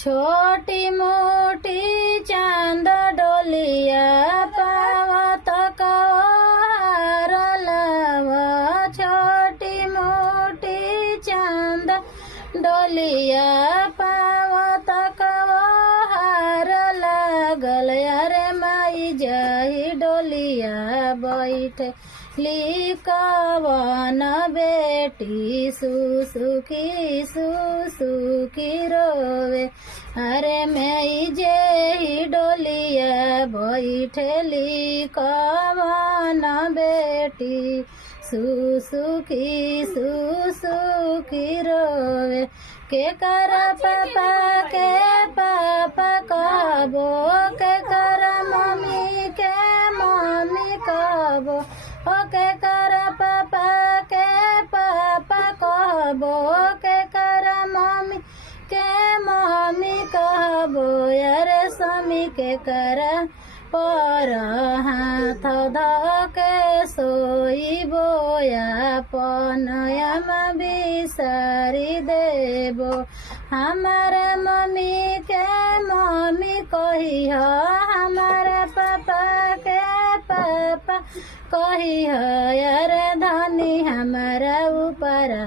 छोटी मोटी चांद डोलिया पावत कहार लावा। छोटी मोटी चांद डोलिया पावत कहार लागल। अरे माई जही डोलिया बैठे लिकवन बेटी सुसुकी सुसुकी रोवे। अरे मैं जे डोलिया बैठली कवन बेटी सुसुकी सुसुकी रोवे। के कर पापा कहबो, के कर मम्मी के मम्मी कहबो। ओ के कर पापा कहबो, के कर मम्मी के मम्मी कहबो। अरे स्वामी के कर पर हाथ धके सोइबो, अपनयम बिसारी देबो। हमारे मम्मी के मम्मी कही हो, हमारे पापा के पापा कही हो। अरे धनी हमारा ऊपर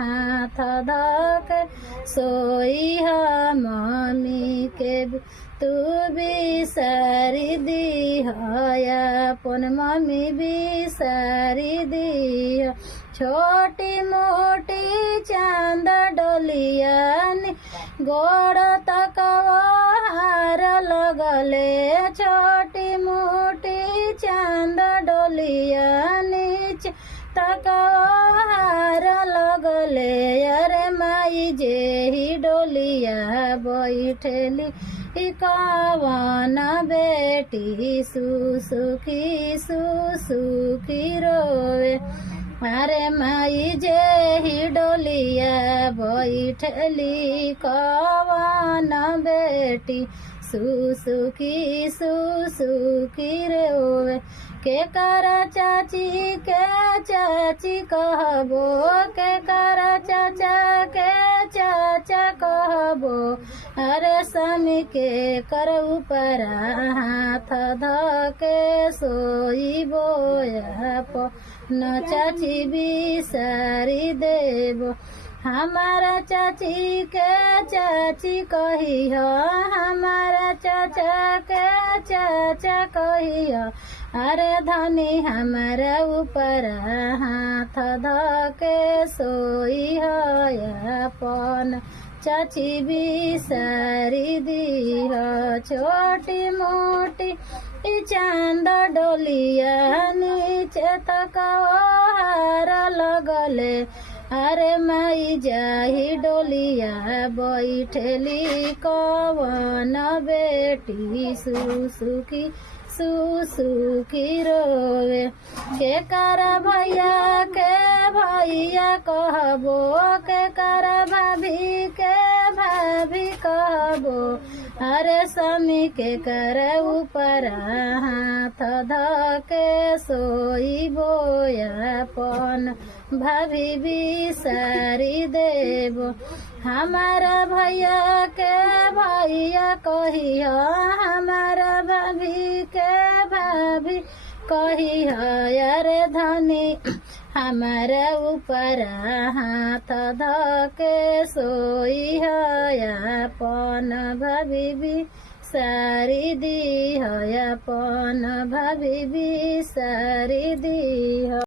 हाथ धके सोई हो, मम्मी के तू बिसारी दी हो, अपन मम्मी बिसारी दी हो। छोटी मोटी चांद डोलिया गोड़ तक हार लगले। छोटी मोटी चांद डोलिया नीचे तक हार लगले। अरे माई जेही डोलिया बैठली कवन बेटी सुसुकी सुसुकी रोवे। अरे माई जेही डोलिया बैठली कवन बेटी सुसुकी सुसुकी रोवे। के कर चाची के चाची कहबो, के कर चाचा के चाचा कहबो। अरे स्वामी के कर ऊपर हाथ धके सोइबो, अपन चाची बिसारी देबो। हमारा चाची के चाची कही हो, हमारा चाचा के चाचा कही हो। अरे धनी हमारा ऊपर हाथ धके सोई हो, अपन चाची बिसारी दी हो। छोटी मोटी चांद डोलिया नीचे तक हार लगले। अरे माई जाही डोलिया बैठली कवन बेटी सुसुकी सुसुकी रोवे। के कर भैया के भैया कहबो, के कर भाभी के भाभी कहबो। अरे स्वामी के कर ऊपर हाथ धके सोइबो, अपन भाभी बिसारी देबो। हमारा भैया के भैया कही हो, हमारा भाभी के भाभी कही हो। अरे धनी हमारा ऊपर हाथ धके सोई हो, अपन भाभी बिसारी दी हो, अपन भाभी बिसारी दी हो।